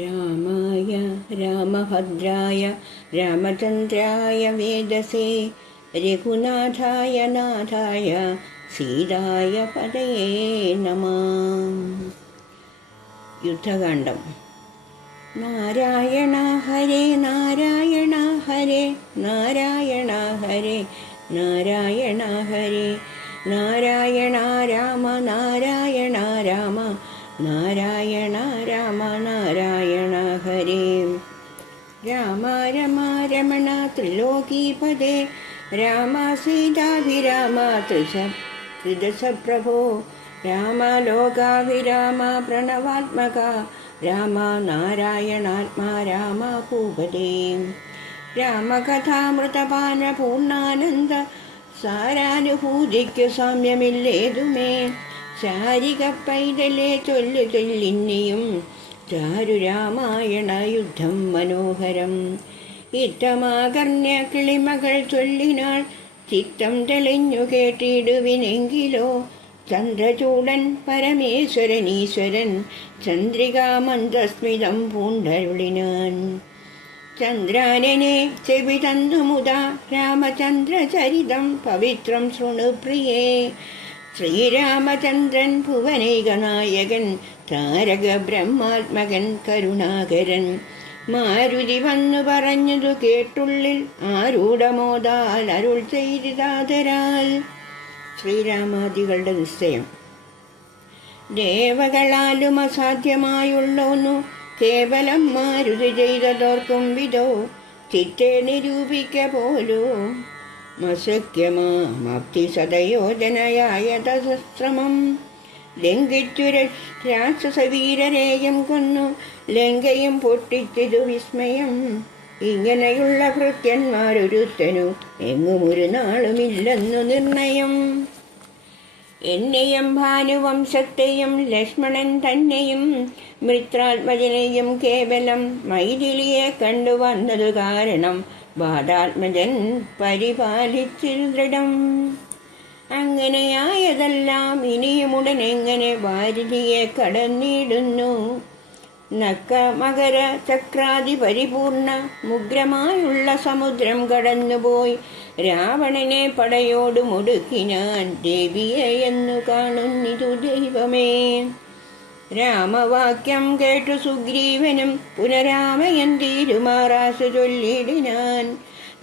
രാമായ രാമഭദ്രായ രാമചന്ദ്രായ വേദസേ രഘുനാഥായ നാഥായ സീതായ പതയേ നമഃ. യുദ്ധകാണ്ഡം. നാരായണ ഹരേ നാരായണ ഹരേ നാരായണ ഹരേ നാരായണ ഹരേ നാരായണ രാമ നാരായണ രാമ നാരായണ രാമ നാരായണ ഹരേ. രാമ രമ രമണ ത്രിലോകീപദേ രാമ സീതാഭിരാമ ത്രിദശ പ്രഭോ രാമ ലോകാഭിരാമ പ്രണവാത്മക രാമ നാരായണാത്മാ രാമ ഭൂപദേ. രാമകഥാമൃതപാന പൂർണ്ണാനന്ദ സാരാനുഭൂതിക്കു സാമ്യമില്ലേതുമേ. ശാരിക പൈതലെ ചൊല്ലു ചൊല്ലിന്നിയും ചാരു രാമായണ യുദ്ധം മനോഹരം. ഇത്തമാകർണ്യ കിളിമകൾ ചൊല്ലിനാൾ ചിത്തം തെളിഞ്ഞു കേട്ടിടുവിനെങ്കിലോ. ചന്ദ്രചൂടൻ പരമേശ്വരനീശ്വരൻ ചന്ദ്രികാമന്ദസ്മിതം പൂണ്ടരുളിനാൻ. ചന്ദ്രാനനെ ചെവി തന്നുമുതാ രാമചന്ദ്രചരിതം പവിത്രം ശൃണുപ്രിയേ. ശ്രീരാമചന്ദ്രൻ ഭുവനൈകനായകൻ താരക ബ്രഹ്മാത്മകൻ കരുണാകരൻ. മാരുതി വന്നു പറഞ്ഞതു കേട്ടുള്ളിൽ ആരൂഢമോദാൽ അരുൾ ചെയ്താതരാൽ. ശ്രീരാമാദികളുടെ നിശ്ചയം. ദേവകളാലും അസാധ്യമായുള്ളോന്നു കേവലം മാരുതി ചെയ്തതോർക്കും വിധോ ചിത്തെ നിരൂപിക്ക പോലോ. മസഖ്യമാപ്തി സദയോജനയായ തശ്രമം ലംഘിച്ചു രാക്ഷസവീരരേയം കൊന്നു ലങ്കയും പൊട്ടിച്ചതു വിസ്മയം. ഇങ്ങനെയുള്ള ഭൃത്യന്മാരൊരുത്തനു എങ്ങുമൊരു നാളുമില്ലെന്നു നിർണയം. എന്നെയും ഭാനുവംശത്തെയും ലക്ഷ്മണൻ തന്നെയും മിത്രാത്മജനെയും കേവലം മൈഥിലിയെ കണ്ടുവന്നതു കാരണം ബാധാത്മജൻ പരിപാലിച്ചിൽ ദൃഢം. അങ്ങനെയായതെല്ലാം ഇനിയുമുടനെങ്ങനെ വാരിധിയെ കടന്നിടുന്നു. നക്ക മകര ചക്രാതി പരിപൂർണ മുഗ്രമായുള്ള സമുദ്രം കടന്നുപോയി രാവണനെ പടയോട് മുടുക്കിനാൻ ദേവിയെ എന്നു കാണുന്നിതു ദൈവമേ. രാമവാക്യം കേട്ടു സുഗ്രീവനും പുനരാമയൻ തീരുമാറാസു ചൊല്ലിടിനാൻ.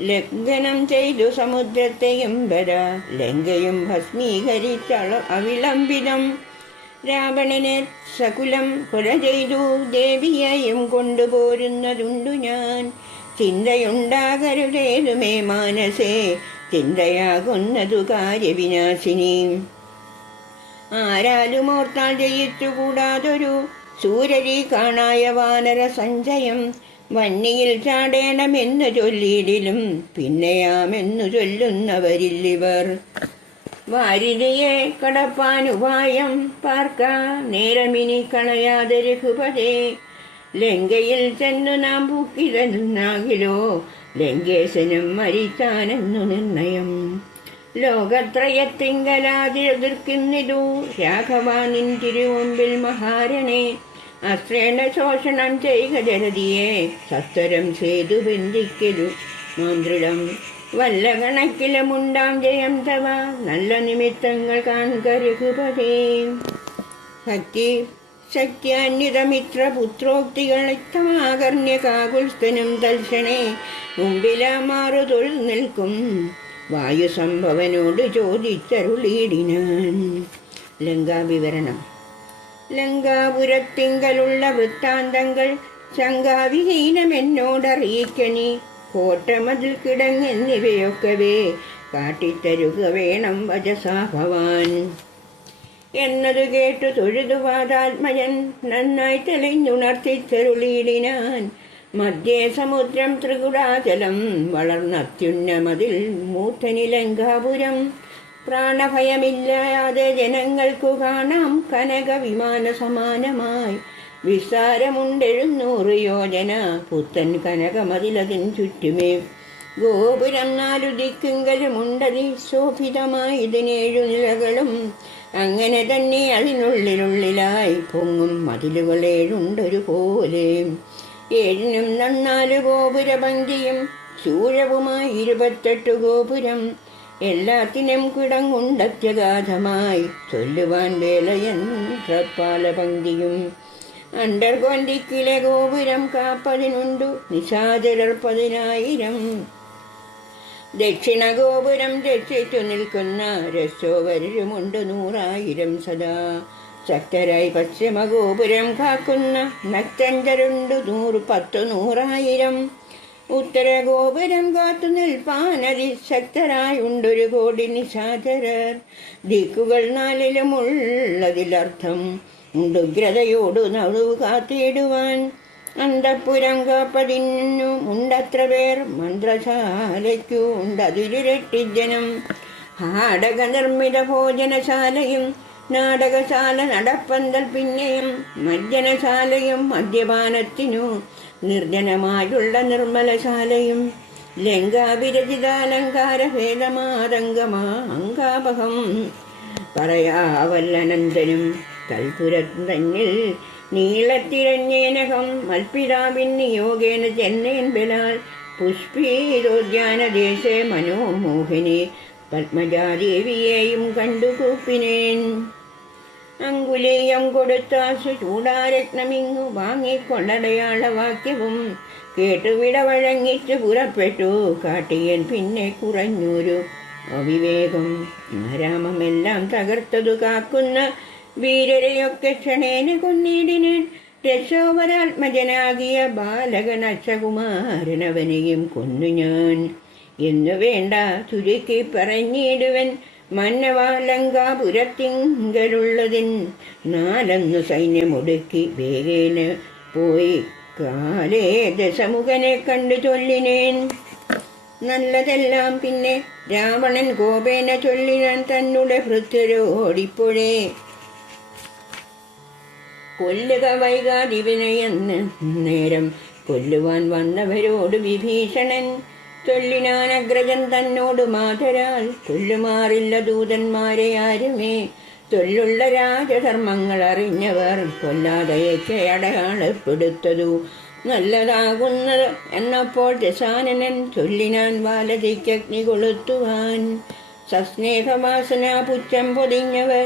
ലംഘനം ചെയ്തു സമുദ്രത്തെയും വര ലങ്കയും ഭസ്മീകരിച്ചള അവിളംബിതം. രാവണനെ സകുലം കൊല ചെയ്തു ദേവിയെയും കൊണ്ടുപോരുന്നതുണ്ടു ഞാൻ. ചിന്തയുണ്ടാകരുതേതുമേ മാനസേ ചിന്തയാകുന്നതു കാര്യവിനാശിനി. ആരാലും ഓർത്താൽ ജയിച്ചുകൂടാതൊരു സൂരരി കാണായ വാനര സഞ്ചയം. വന്നിയിൽ ചാടേണമെന്നു ചൊല്ലിയിടിലും പിന്നെയാമെന്നു ചൊല്ലുന്നവരില്ലിവർ. വാരിധിയെ കടപ്പാനുപായം പാർക്ക നേരമിനി കളയാതെ രഘുപതേ. ലങ്കയിൽ ചെന്നു നാം പൂക്കിതനാകിലോ ലങ്കേശനും മരിച്ചാനെന്നു നിർണയം. ലോകത്രയത്തിങ്കലാതിർക്കുന്നിതു രാഘവ നിൻ തിരുമുമ്പിൽ മഹാരണേ. അസ്ത്രേണ ശോഷണം ചെയ്യുക ജലതിയെ സത്വരം സേതു ബന്ധിക്കലു മാന്ത്രിടം. വല്ല കണക്കിലുമുണ്ടാം ജയം തവ നല്ല നിമിത്തങ്ങൾ കാൺക രഘുപതേ. ശക്യാന്വിതമിത്രപുത്രോക്തികൾ ഇത്തമാകർണ്യ കാകുൽസ്ഥനും തൽക്ഷണേ മുമ്പിലാമാറു തൊഴിൽ നിൽക്കും വായുസംഭവനോട് ചോദിച്ചരുളിയിടിനാൻ. ലങ്കാവിവരണം. ലങ്കാപുരത്തിങ്കലുള്ള വൃത്താന്തങ്ങൾ ശങ്കാവിഹീനമെന്നോടറിയിക്കണി. കോട്ടമതിൽ കിടങ്ങെന്നിവയൊക്കവേ കാട്ടിത്തരുക വേണം വജസാ ഭവാൻ. എന്നതു കേട്ടു തൊഴുതു വാതാത്മജൻ നന്നായി തെളിഞ്ഞുണർത്തിച്ചരുളിയിടിനാൻ. മധ്യേ സമുദ്രം ത്രികുടാചലം വളർന്നത്യുന്നമതിൽ മൂർധനി ലങ്കാപുരം. പ്രാണഭയമില്ലാതെ ജനങ്ങൾക്കു കാണാം കനക വിമാന സമാനമായി. വിസ്താരമുണ്ട് 700 യോജന പുത്തൻ കനകമതിലതിൻ ചുറ്റുമേ. ഗോപുരം 4 ദിക്കിങ്കലുമുണ്ടതി ശോഭിതമായി 17 നിലകളും അങ്ങനെ തന്നെ അതിനുള്ളിലുള്ളിലായി പൊങ്ങും മതിലുകളേഴുണ്ടൊരു പോലെ. ഏഴിനും നന്നാല് ഗോപുരപന്തിയും ശൂരവുമായി 28 ഗോപുരം. എല്ലാത്തിനും കിടങ്ങുണ്ടത്യഗാധമായി ചൊല്ലുവാൻ വേലയന്ത്രപാലപങ്ക്തിയും. അണ്ടർകൊന്തിക്കിലെ ഗോപുരം കാപ്പതിനുണ്ടു നിശാചരർ 10,000. ദക്ഷിണ ഗോപുരം രക്ഷിച്ചു നിൽക്കുന്ന രക്ഷോവരുമുണ്ട് 100,000 സദാ. ശക്തരായി പശ്ചിമ ഗോപുരം കാക്കുന്ന നക്തഞ്ചരുണ്ട് 100,000. ഉത്തര ഗോപുരം കാത്തു നിൽപ്പാനതിശക്തരായുണ്ടൊരു കോടി നിശാചരർ. ദിക്കുകൾ 4 ഉണ്ടുഗ്രതയോടു നടുവ് കാത്തിടുവാൻ. അന്തഃപുരം കാപ്പതിന്നു ഉണ്ടത്ര പേർ, മന്ത്രശാലയ്ക്കു ഉണ്ടതിലിരട്ടിജനം. ആടക നിർമ്മിത ഭോജനശാലയും നാടകശാല നടപ്പന്തൽ പിന്നെയും മജ്ജനശാലയും മദ്യപാനത്തിനു നിർജ്ജനമായുള്ള നിർമ്മലശാലയും. ലങ്കാവിരചിതാലങ്കാരഭേദമാതങ്കമാ അങ്കാപകം പറയാവല്ലനന്ദനും. കൽപുരം തന്നിൽ നീളത്തിരഞ്ഞേനകം മൽപിതാവിൻ നിയോഗേന ചെന്നേൻ ബലാൽ. പുഷ്പീരോദ്യാനദേശേ മനോമോഹിനി പത്മജാദേവിയെയും കണ്ടു കൂപ്പിനേൻ. അങ്കുലീയം കൊടുത്താസു ചൂടാരത്നമിങ്ങു വാങ്ങിക്കൊണ്ടടയാള വാക്യവും കേട്ടുവിട വഴങ്ങിച്ചു പുറപ്പെട്ടു. കാട്ടിയൻ പിന്നെ കുറഞ്ഞൊരു അവിവേകം. ആരാമമെല്ലാം തകർത്തതു കാക്കുന്ന വീരരെയൊക്കെ ക്ഷണേന കൊന്നിടിനേൻ. രക്ഷോവരാത്മജനാകിയ ബാലകൻ അക്ഷകുമാരനവനെയും കൊന്നു ഞാൻ എന്നു വേണ്ട ചുരുക്കി പറഞ്ഞിടുവൻ. മന്നവ ലങ്കാപുരത്തിങ്കലുള്ളതിൻ 4 സൈന്യമൊടുക്കി വേഗേന പോയി കാലേ ദശമുഖനെ കണ്ടു ചൊല്ലിനേൻ. നല്ലതെല്ലാം പിന്നെ രാവണൻ കോപേന ചൊല്ലിനാൻ തന്നെ ഭൃത്യരോടിപ്പോഴേ. കൊല്ലുക വൈകാതിവിനയെന്ന് നേരം കൊല്ലുവാൻ വന്നവരോട് വിഭീഷണൻ ചൊല്ലിനാൻ. അഗ്രജൻ തന്നോട് മാതരാൽ കൊല്ലുമാറില്ല ദൂതന്മാരെ ആരുമേ. തൊല്ലുള്ള രാജധർമ്മങ്ങൾ അറിഞ്ഞവർ കൊല്ലാതെയൊക്കെ അടയാളപ്പെടുത്തതു നല്ലതാകുന്നത് എന്നപ്പോൾ ദശാനനൻ ചൊല്ലിനാൻ വാലതിക്കഗ്നി കൊളുത്തുവാൻ. സസ്നേഹവാസന പുച്ഛം പൊതിഞ്ഞവർ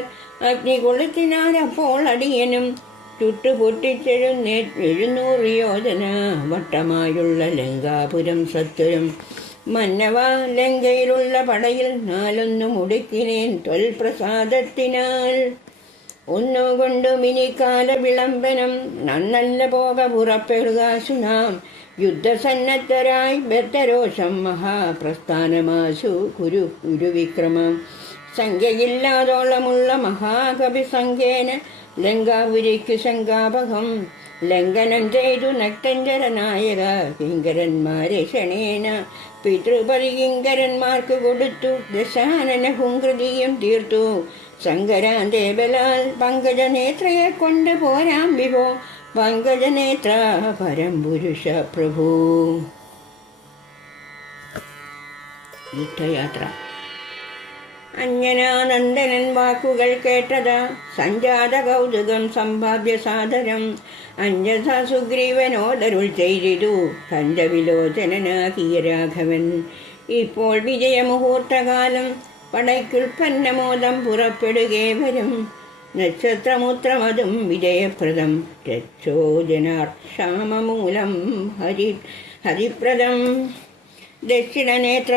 അഗ്നി കൊളുത്തിനാൻ. അപ്പോൾ അടിയനും ചുട്ടുപൊട്ടിച്ചെഴുന്നേ 700 യോജന വട്ടമായുള്ള ലങ്കാപുരം സത്വരം. മന്നവ ലങ്കയിലുള്ള പടയിൽ 4 മുടുക്കിനേൻ ത്വൽപ്രസാദത്തിനാൽ. ഒന്നുകൊണ്ടു മിനിക്കാല വിളംബനം നന്നല്ല പോക പുറപ്പെടുകാശു നാം. യുദ്ധസന്നദ്ധരായി ബദ്ധരോഷം മഹാപ്രസ്ഥാനമാശു കുരുവിക്രമം. സംഖ്യയില്ലാതോളമുള്ള മഹാകവി സംഖ്യേന ലങ്കാപുരിക്കു ശങ്കാപകം. ലംഘനം ചെയ്തു നക്തഞ്ചര നായക കിങ്കരന്മാരെ ക്ഷണേന പിതൃപതി കിങ്കരന്മാർക്ക് കൊടുത്തു. ദശാനന ഹുങ്കൃതിയും തീർത്തു. ശങ്കരാന്തേബലാൽ പങ്കജനേത്രയെ കൊണ്ട് പോരാം വിഭോ. പങ്കജനേത്ര പരംപുരുഷ പ്രഭു. യുദ്ധയാത്ര. അഞ്ജനാനന്ദനൻ വാക്കുകൾ കേട്ടതാ സഞ്ജാത കൗതുകം സമ്പാദ്യ സാദരം. അഞ്ജസ സുഗ്രീവനോദരുൾ ചെയ്തിതു പഞ്ചവിലോചനാകിയ രാഘവൻ. ഇപ്പോൾ വിജയമുഹൂർത്തകാലം പടയ്ക്കുൽപ്പന്നമോദം പുറപ്പെടുകേ വരും. നക്ഷത്രമുത്രമതും വിജയപ്രദം രക്ഷോജനാക്ഷാമമൂലം ഹരിപ്രദം. ദക്ഷിണനേത്ര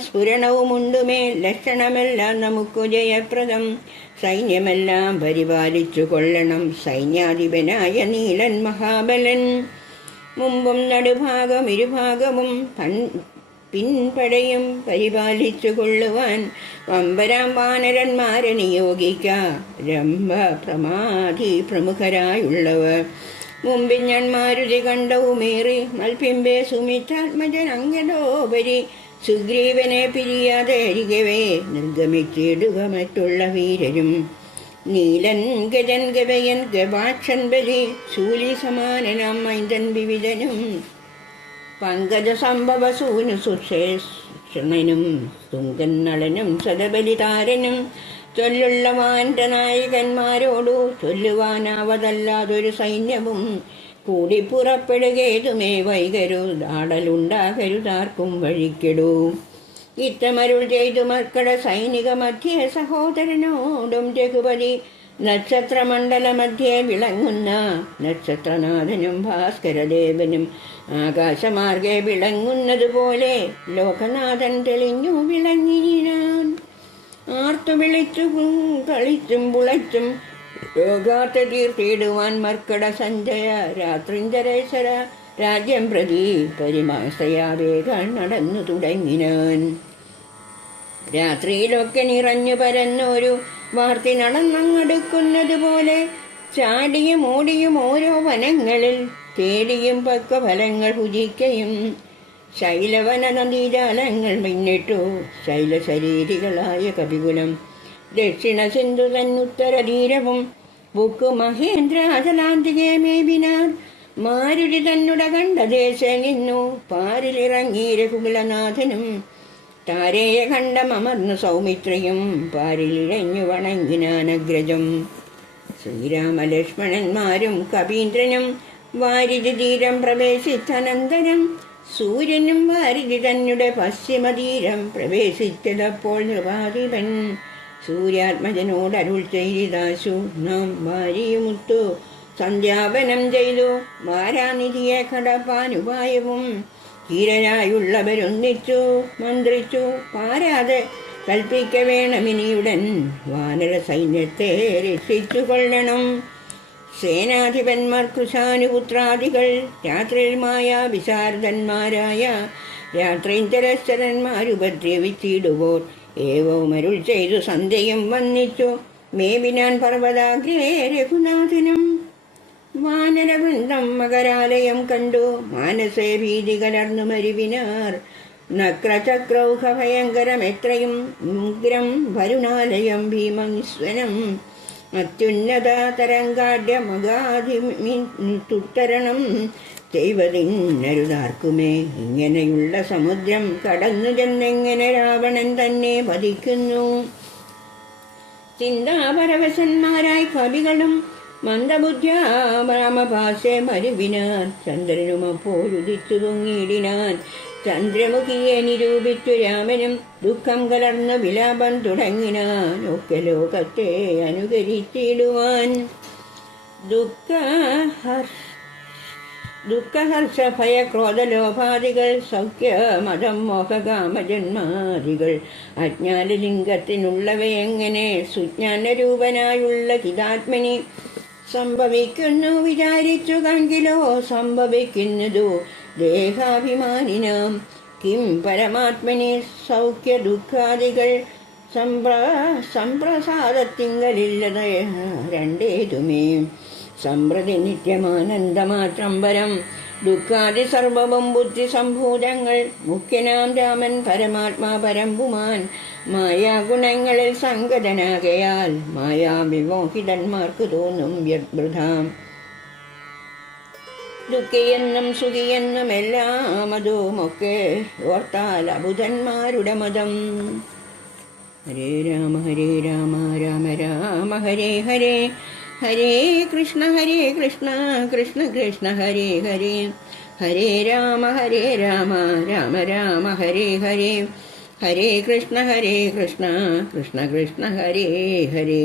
സ്ഫുരണവുമുണ്ടുമേ ലക്ഷണമെല്ലാം നമുക്ക് ജയപ്രദം. സൈന്യമെല്ലാം പരിപാലിച്ചു കൊള്ളണം സൈന്യാധിപനായ നീലൻ മഹാബലൻ. മുമ്പും നടുഭാഗം ഇരുഭാഗവും പിൻപടയും പരിപാലിച്ചു കൊള്ളുവാൻ വമ്പരാം വാനരന്മാരെ നിയോഗിക്ക. രംഭ പ്രമാധി പ്രമുഖരായുള്ളവർ മുമ്പിൽ ഞാൻ മാരുതി കണ്ടവുമേറി മൽപിമ്പേ സുമിത്രാത്മജൻ അങ്ങതോപരി സുഗ്രീവനെ പിരിയാതെ അരികവേ നിർഗമിച്ചിടുക മറ്റുള്ള വീരരും. നീലൻ ഗജൻ ഗവയൻ ഗവാക്ഷൻ ബലി ശൂലി സമാനനാം മൈന്ദൻ വിവിധനും. പങ്കജ സംഭവ സൂനു സുഷേഷണനും തുങ്കൻ നളനും സദബലിതാരനും ചൊല്ലുള്ളവാൻ്റെ നായകന്മാരോടു ചൊല്ലുവാനാവതല്ലാതൊരു സൈന്യവും കൂടി പുറപ്പെടുകേതുമേ വൈകരുതാടലുണ്ടാകരുതാർക്കും വഴിക്കെടൂ. ഇത്തമരുൾ ചെയ്തു മർക്കട സൈനിക മധ്യേ സഹോദരനോടും രഘുപതി നക്ഷത്രമണ്ഡല മധ്യേ വിളങ്ങുന്ന നക്ഷത്രനാഥനും ഭാസ്കരദേവനും ആകാശമാർഗെ വിളങ്ങുന്നതുപോലെ ലോകനാഥൻ തെളിഞ്ഞു വിളങ്ങിനാൻ. ആർത്തു വിളിച്ചു കളിച്ചും പുളച്ചും യോഗാർത്ഥ തീർത്തിടുവാൻ മർക്കട സഞ്ജയ രാത്രിഞ്ചരേശ്വര രാജ്യം പ്രതി പരിമാസയാവേഗം നടന്നു തുടങ്ങിനാൻ. രാത്രിയിലൊക്കെ നിറഞ്ഞു പരന്നൊരു വാർത്തി നടന്നങ്ങടുക്കുന്നത് പോലെ ചാടിയും ഓടിയും ഓരോ വനങ്ങളിൽ തേടിയും പക്വഫലങ്ങൾ ഭുജിക്കയും ശൈലവന നദീജാലങ്ങൾ പിന്നിട്ടു ശൈലശരീരികളായ കപികുലം ദക്ഷിണ സിന്ധു തന്നുത്തര തീരവും ബുക്കു മഹേന്ദ്ര അചലാന്തികെ മേബിനാർ. മാരുതി തന്നുട കണ്ട ദേശം നിന്നു പാരിലിറങ്ങി രഘുകുലനാഥനും താരേയ കണ്ടമർന്നു സൗമിത്രിയും പാരിലിഴഞ്ഞു വണങ്ങിനാനഗ്രജം. ശ്രീരാമലക്ഷ്മണന്മാരും കപീന്ദ്രനും വാരിധി തീരം പ്രവേശിച്ചനന്തരം സൂര്യനും വാരിധി തന്നുടെ പശ്ചിമതീരം പ്രവേശിച്ചതപ്പോൾ നൃപാധിപൻ സൂര്യാത്മജനോടരുൾ ചെയ്താശു നാം വാരിയുമുത്തു സന്ധ്യാപനം ചെയ്തു വാരാനിധിയെ കടപ്പാനുപായവും ധീരരായുള്ളവരൊന്നിച്ചു മന്ത്രിച്ചു പാരാതെ കൽപ്പിക്ക വേണമിനിയുടൻ വാനര സൈന്യത്തെ രക്ഷിച്ചു കൊള്ളണം. സേനാധിപന്മാർ കൃശാനുപുത്രാദികൾ രാത്രിയിൽ മായാ വിശാരദന്മാരായ രാത്രീന്തരശ്വരന്മാരുപദ്രവിച്ചിടുവോർ ഏവമരുൾ ചെയ്തു സന്ധ്യയും വന്നിച്ചു മേവിനാൻ പർവ്വതാഗ്രേ രഘുനാഥനും. വാനരവൃന്ദം മകരാലയം കണ്ടു മാനസേ ഭീതി കലർന്നു മരുവിനാർ. നക്രചക്രൗഹ ഭയങ്കരമെത്രയും ഉഗ്രം വരുണാലയം ഭീമസ്വനം അത്യുന്നത തരംഗാഢ്യമഗാധിത്തുത്തരണം ചെയ്വതിന്നരുതാർക്കുമേ. ഇങ്ങനെയുള്ള സമുദ്രം കടന്നു ചെന്നെങ്ങനെ രാവണൻ തന്നെ പതിക്കുന്നു. ചിന്താപരവശന്മാരായി കവികളും മന്ദബുദ്ധ്യാമഭാഷെ മരുവിനാൻ. ചന്ദ്രനുമപ്പോഴുദിച്ചു പൊങ്ങിയിടിനാൻ. ചന്ദ്രമുഖിയെ നിരൂപിച്ചു രാമനും ദുഃഖം കലർന്ന വിലാപം തുടങ്ങിനാൻ. ഒക്കെ ലോകത്തെ അനുകരിച്ചിടുവാൻ ദുഃഖഹർഷ ഭയ ക്രോധലോഭാദികൾ സൗഖ്യ മതം മോഹകാമജന്മാദികൾ അജ്ഞാനലിംഗത്തിനുള്ളവയെങ്ങനെ സുജ്ഞാനരൂപനായുള്ള ചിതാത്മനി സംഭവിക്കുന്നു വിചാരിച്ചു കങ്കിലോ സംഭവിക്കുന്നതു ദേഹാഭിമാനിനാം. കിം പരമാത്മനി സൗഖ്യ ദുഃഖാദികൾ സംപ്രസാദത്തിങ്കലില്ലത് രണ്ടേതുമേ. സംപ്രതി നിത്യമാനന്ദമാത്രം പരം ദുഃഖാദി സർവവും ബുദ്ധി സംഭൂതങ്ങൾ. മുഖ്യനാം രാമൻ പരമാത്മാ പരമ്പുമാൻ മായാഗുണങ്ങളിൽ സംഗതനാകയാൽ മായാവിമോഹിതന്മാർക്ക് തോന്നും വ്യവൃതാം. ദുഃഖിയെന്നും സുഖിയെന്നും എല്ലാം അതുമൊക്കെ ഓർത്താൽ അബുധന്മാരുടെ മതം. ഹരേ രാമ രാമ രാമ ഹരേ ഹരേ ഹരേ കൃഷ്ണ കൃഷ്ണ കൃഷ്ണ ഹരേ ഹരേ. ഹരേ രാമ രാമ രാമ ഹരേ ഹരേ. ഹരേ കൃഷ്ണ കൃഷ്ണ കൃഷ്ണ ഹരേ ഹരേ.